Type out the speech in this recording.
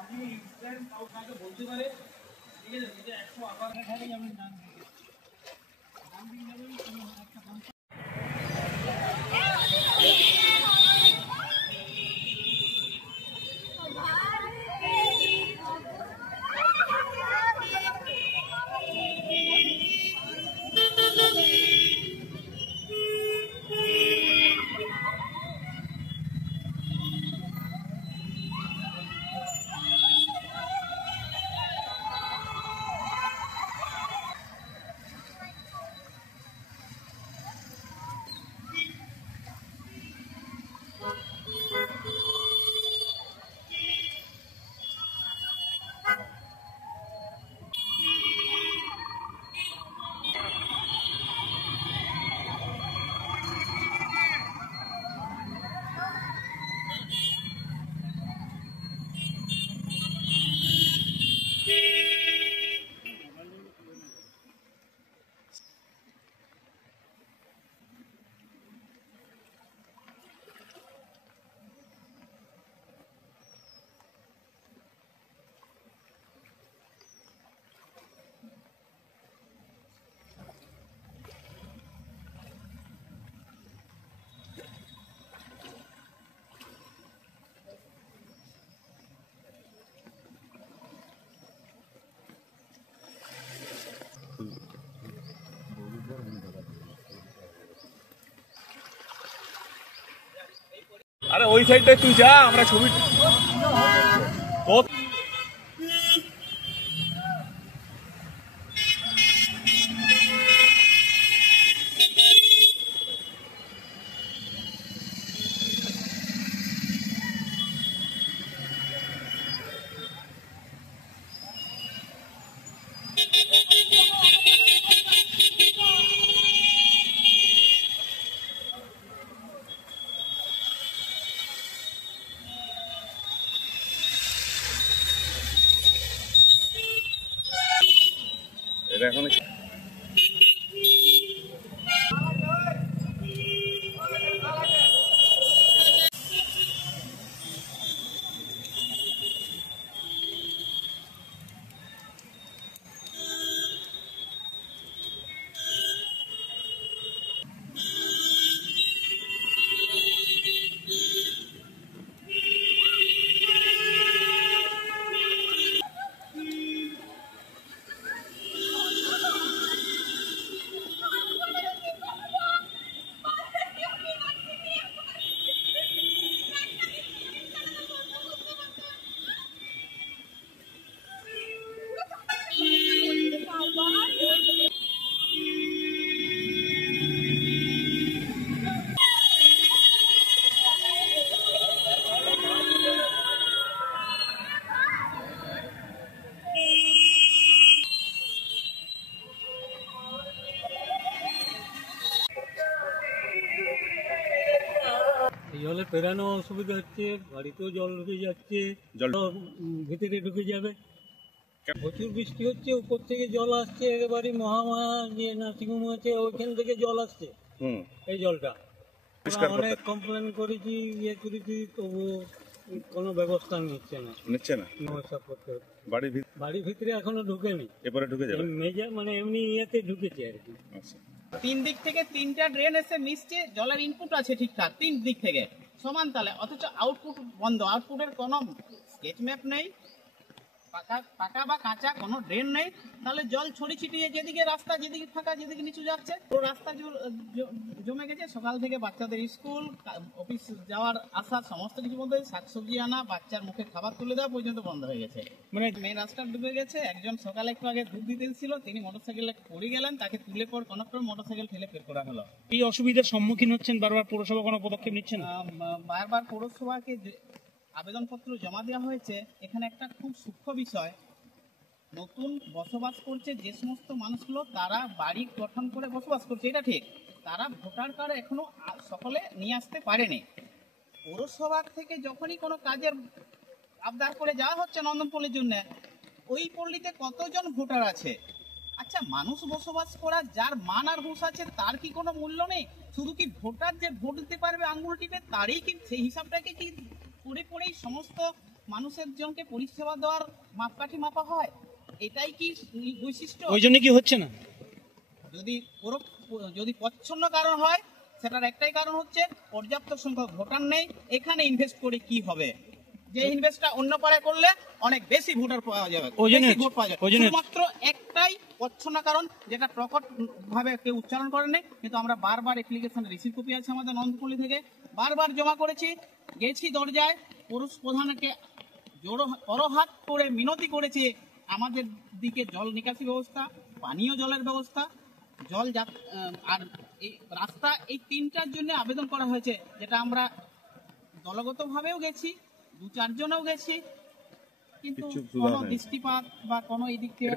আমি ইনস্ট্যান্ট কাউকে বলতে পারে ঠিক আছে যে 100 আবার খালি আমি নাম দিয়ে যাবেন কোনো একটা আরে ওই সাইডটায় তুই যা, আমরা ছবি এটা এখন জলে পেরানো অসুবিধা হচ্ছে, বাড়িতেও জল ঢুকে যাচ্ছে, জল ভিতরে ঢুকে যাবে। প্রচুর বৃষ্টি হচ্ছে, উপর থেকে জল আসছে, একেবারে মহামায়া যে নার্সিংহোম আছে ওইখান থেকে জল আসছে এই জলটা। অনেক কমপ্লেন করেছি, ইয়ে করেছি, তবু কোনো ব্যবস্থা নিচ্ছে না। নমস্কার করতে বাড়ির ভিতরে এখনো ঢুকেনি, এবারে ঢুকে যাবে মেজা মানে এমনি ইয়েতে ঢুকেছে আর কি। তিন দিক থেকে তিনটা ড্রেন এসে মিশছে, জলের ইনপুট আছে ঠিকঠাক তিন দিক থেকে সমান তালে, অথচ আউটপুট বন্ধ। আউটপুটের কোনো স্কেচ ম্যাপ নেই, পাকা বা কাঁচা কোনো ড্রেন নেই, তাহলে জল ছড়ি ছিটিয়ে যেদিকে রাস্তা, যেদিকে ফাঁকা, যেদিকে নিচু যাচ্ছে পুরো রাস্তা জমে গেছে। সকাল থেকে বাচ্চাদের স্কুল অফিস যাওয়ার আসা সমস্ত কিছু বন্ধ হয়েছে, শাকসবজি আনা, বাচ্চার মুখে খাবার তুলে দেওয়া পর্যন্ত বন্ধ হয়ে গেছে। মানে মেন রাস্তা ডুবে গেছে। একজন সকালে একটু আগে দুধ দিতে ছিল, তিনি মোটরসাইকেলে পড়ে গেলেন, তাকে তুলে পর কনক্টর মোটরসাইকেল ঠেলে বের করা হলো। এই অসুবিধার সম্মুখীন হচ্ছেন বারবার, পৌরসভা কোনো পদক্ষেপ নিচ্ছেন? বারবার পৌরসভাকে আবেদনপত্র জমা দেওয়া হয়েছে। এখানে একটা খুব সূক্ষ্ম বিষয়, নতুন বসবাস করছে যে সমস্ত মানুষগুলো, তারা বাড়ি গঠন করে বসবাস করছে, এটা ঠিক, তারা ভোটার কার্ড এখনো সকলে নিয়ে আসতে পারেনি। পৌরসভা থেকে যখনই কোনো কাজের আবদার করে যাওয়া হচ্ছে নন্দনপল্লীর জন্য, ওই পল্লীতে কতজন ভোটার আছে? আচ্ছা, মানুষ বসবাস করা যার মান আর হুঁশ আছে তার কি কোনো মূল্য নেই? শুধু কি ভোটার যে ভোট দিতে পারবে আঙ্গুল টিপে, তারই কি সেই হিসাবটাকে কি পড়েই সমস্ত মানুষের জনকে পরিষেবা দেওয়ার মাপকাঠি মাপা হয়? এটাই কি বৈশিষ্ট্য? ওই জন্য কি হচ্ছে না? যদি প্রচ্ছন্ন কারণ হয়, সেটার একটাই কারণ হচ্ছে পর্যাপ্ত সংখ্যক ভোটার নেই। এখানে ইনভেস্ট করে কি হবে? যে ইনভেস্টটা অন্য পাড়ায় করলে অনেক বেশি ভোটার পাওয়া যাবে, বেশি ভোট পাওয়া যাবে। শুধুমাত্র একটাই প্রচ্ছন্ন কারণ, যেটা প্রকট ভাবে কেউ উচ্চারণ করেনি, কিন্তু আমরা বারবার অ্যাপ্লিকেশন রিসিভ কপি আছে আমাদের নন্দপল্লী থেকে, বারবার জমা করেছি, গেছি দরজায়, পুরুষ প্রধানকে করহাত করে মিনতি করেছি আমাদের দিকে জল নিকাশি ব্যবস্থা, পানীয় জলের ব্যবস্থা, আর এই রাস্তা, এই তিনটার জন্য আবেদন করা হয়েছে, যেটা আমরা দলগতভাবেও গেছি, 2-4 জনেও গেছি, কিন্তু কোনো দৃষ্টিপাত বা কোনো এই দিক থেকে